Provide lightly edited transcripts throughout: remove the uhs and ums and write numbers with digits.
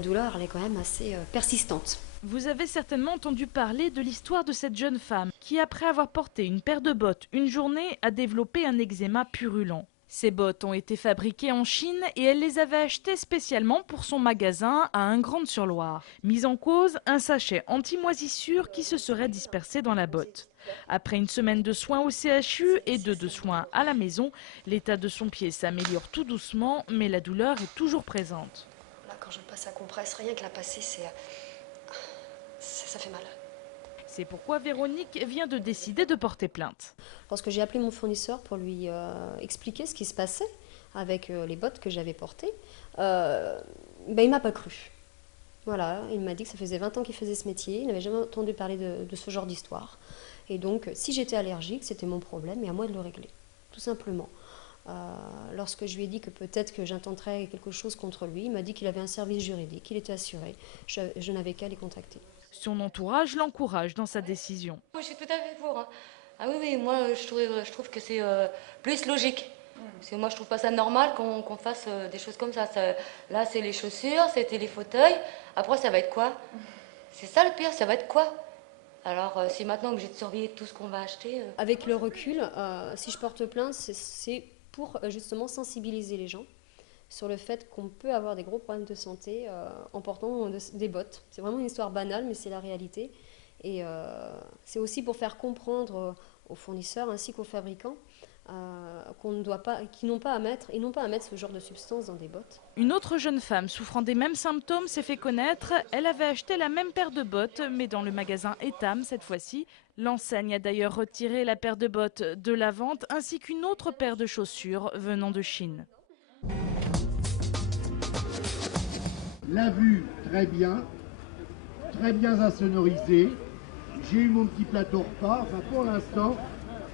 la douleur, elle est quand même assez persistante. Vous avez certainement entendu parler de l'histoire de cette jeune femme qui, après avoir porté une paire de bottes une journée, a développé un eczéma purulent. Ces bottes ont été fabriquées en Chine et elle les avait achetées spécialement pour son magasin à Ingrandes-sur-Loire. Mise en cause, un sachet anti-moisissure qui se serait dispersé dans la botte. Après une semaine de soins au CHU et deux de soins à la maison, l'état de son pied s'améliore tout doucement, mais la douleur est toujours présente. Là, quand je passe à compresse, rien que la passer, ça fait mal. C'est pourquoi Véronique vient de décider de porter plainte. Lorsque j'ai appelé mon fournisseur pour lui expliquer ce qui se passait avec les bottes que j'avais portées, il m'a pas cru. Voilà, il m'a dit que ça faisait 20 ans qu'il faisait ce métier, il n'avait jamais entendu parler de ce genre d'histoire. Et donc, si j'étais allergique, c'était mon problème et à moi de le régler, tout simplement. Lorsque je lui ai dit que peut-être que j'intenterais quelque chose contre lui, il m'a dit qu'il avait un service juridique, il était assuré, je n'avais qu'à les contacter. Son entourage l'encourage dans sa décision. Moi, je suis tout à fait pour. Hein. Ah oui, moi, je trouve que c'est plus logique. Parce que moi, je trouve pas ça normal qu'on fasse des choses comme ça. Là, c'est les chaussures, c'était les fauteuils. Après, ça va être quoi? C'est ça le pire, ça va être quoi? Alors, si maintenant que j'ai de surveiller tout ce qu'on va acheter... Avec le recul, si je porte plainte, c'est pour justement sensibiliser les gens sur le fait qu'on peut avoir des gros problèmes de santé en portant des bottes. C'est vraiment une histoire banale, mais c'est la réalité. Et c'est aussi pour faire comprendre aux fournisseurs ainsi qu'aux fabricants qu'ils n'ont pas à mettre ce genre de substance dans des bottes. Une autre jeune femme souffrant des mêmes symptômes s'est fait connaître. Elle avait acheté la même paire de bottes, mais dans le magasin Etam cette fois-ci. L'enseigne a d'ailleurs retiré la paire de bottes de la vente, ainsi qu'une autre paire de chaussures venant de Chine. La vue, très bien insonorisée. J'ai eu mon petit plateau repas, enfin pour l'instant,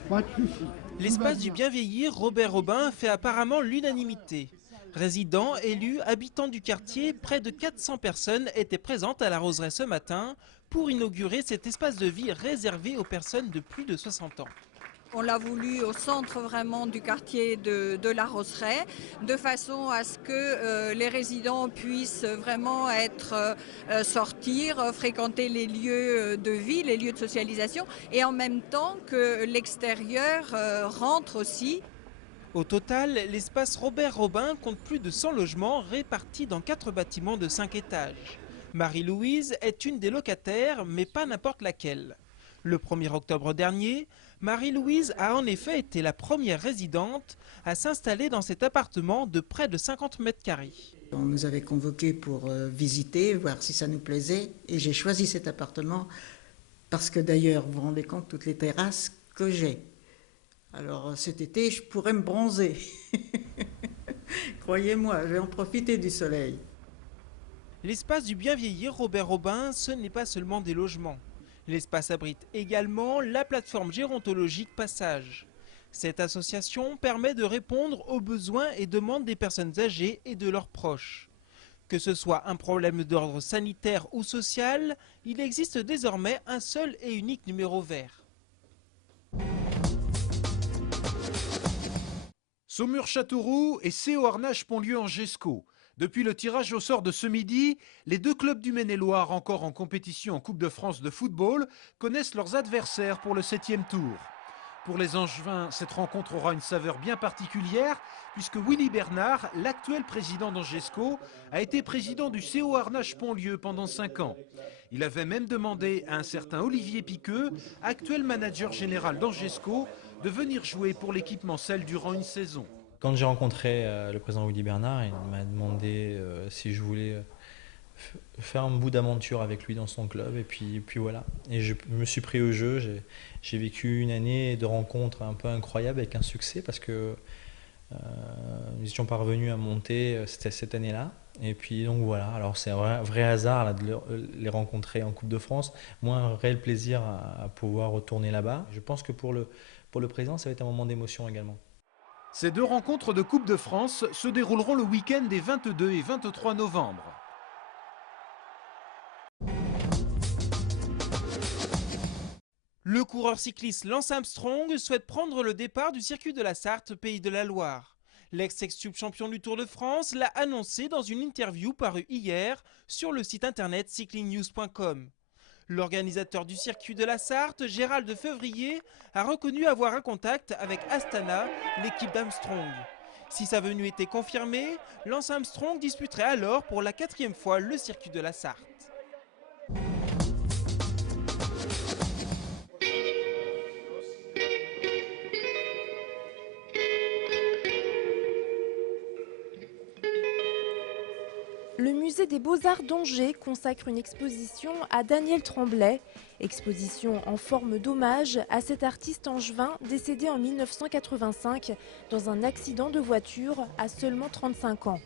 pas de soucis. L'espace du bien vieillir, Robert Robin, fait apparemment l'unanimité. Résidents, élus, habitants du quartier, près de 400 personnes étaient présentes à la Roseraie ce matin pour inaugurer cet espace de vie réservé aux personnes de plus de 60 ans. On l'a voulu au centre vraiment du quartier de la Roseraie, de façon à ce que les résidents puissent vraiment sortir, fréquenter les lieux de vie, les lieux de socialisation, et en même temps que l'extérieur rentre aussi. Au total, l'espace Robert Robin compte plus de 100 logements répartis dans 4 bâtiments de 5 étages. Marie-Louise est une des locataires, mais pas n'importe laquelle. Le 1er octobre dernier, Marie-Louise a en effet été la première résidente à s'installer dans cet appartement de près de 50 mètres carrés. On nous avait convoqués pour visiter, voir si ça nous plaisait, et j'ai choisi cet appartement parce que d'ailleurs, vous vous rendez compte, toutes les terrasses que j'ai. Alors cet été, je pourrais me bronzer. Croyez-moi, je vais en profiter du soleil. L'espace du bien vieillir Robert Robin, ce n'est pas seulement des logements. L'espace abrite également la plateforme gérontologique Passage. Cette association permet de répondre aux besoins et demandes des personnes âgées et de leurs proches. Que ce soit un problème d'ordre sanitaire ou social, il existe désormais un seul et unique numéro vert. Saumur-Châteauroux et CO Arnage-Pontlieu en GESCO. Depuis le tirage au sort de ce midi, les deux clubs du Maine-et-Loire encore en compétition en Coupe de France de football connaissent leurs adversaires pour le 7e tour. Pour les Angevins, cette rencontre aura une saveur bien particulière puisque Willy Bernard, l'actuel président d'Angesco, a été président du CO Arnage-Pontlieu pendant 5 ans. Il avait même demandé à un certain Olivier Piqueux, actuel manager général d'Angesco, de venir jouer pour l'équipe Mancel durant une saison. Quand j'ai rencontré le président Willy Bernard, il m'a demandé si je voulais faire un bout d'aventure avec lui dans son club. Et puis voilà. Et je me suis pris au jeu. J'ai vécu une année de rencontres un peu incroyable avec un succès parce que nous étions parvenus à monter cette année-là. Et puis donc voilà. Alors c'est un vrai hasard là, de les rencontrer en Coupe de France. Moi, un réel plaisir à pouvoir retourner là-bas. Je pense que pour le président, ça va être un moment d'émotion également. Ces deux rencontres de Coupe de France se dérouleront le week-end des 22 et 23 novembre. Le coureur cycliste Lance Armstrong souhaite prendre le départ du circuit de la Sarthe, pays de la Loire. L'ex-sextuple champion du Tour de France l'a annoncé dans une interview parue hier sur le site internet cyclingnews.com. L'organisateur du circuit de la Sarthe, Gérald Feuvrier, a reconnu avoir un contact avec Astana, l'équipe d'Armstrong. Si sa venue était confirmée, Lance Armstrong disputerait alors pour la 4e fois le circuit de la Sarthe. Le musée des Beaux-Arts d'Angers consacre une exposition à Daniel Tremblay, exposition en forme d'hommage à cet artiste angevin décédé en 1985 dans un accident de voiture à seulement 35 ans.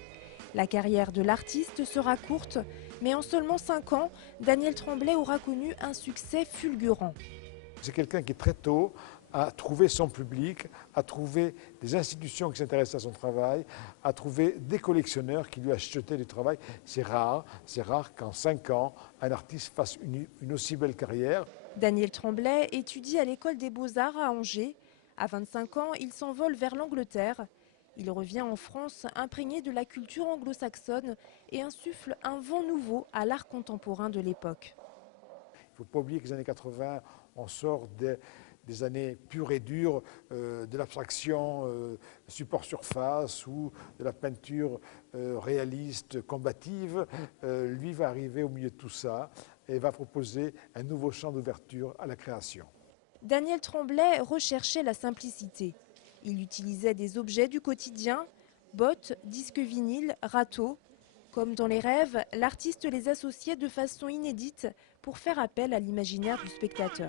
La carrière de l'artiste sera courte, mais en seulement 5 ans, Daniel Tremblay aura connu un succès fulgurant. C'est quelqu'un qui très tôt a trouvé son public, a trouvé des institutions qui s'intéressent à son travail, a trouvé des collectionneurs qui lui achetaient du travail. C'est rare qu'en 5 ans, un artiste fasse une aussi belle carrière. Daniel Tremblay étudie à l'école des Beaux-Arts à Angers. À 25 ans, il s'envole vers l'Angleterre. Il revient en France imprégné de la culture anglo-saxonne et insuffle un vent nouveau à l'art contemporain de l'époque. Il ne faut pas oublier que les années 80, on sort des années pures et dures de l'abstraction support surface ou de la peinture réaliste combative. Lui va arriver au milieu de tout ça et va proposer un nouveau champ d'ouverture à la création. Daniel Tremblay recherchait la simplicité. Il utilisait des objets du quotidien, bottes, disques vinyles, râteaux. Comme dans les rêves, l'artiste les associait de façon inédite pour faire appel à l'imaginaire du spectateur.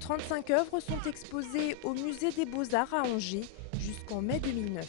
35 œuvres sont exposées au musée des Beaux-Arts à Angers jusqu'en mai 2009.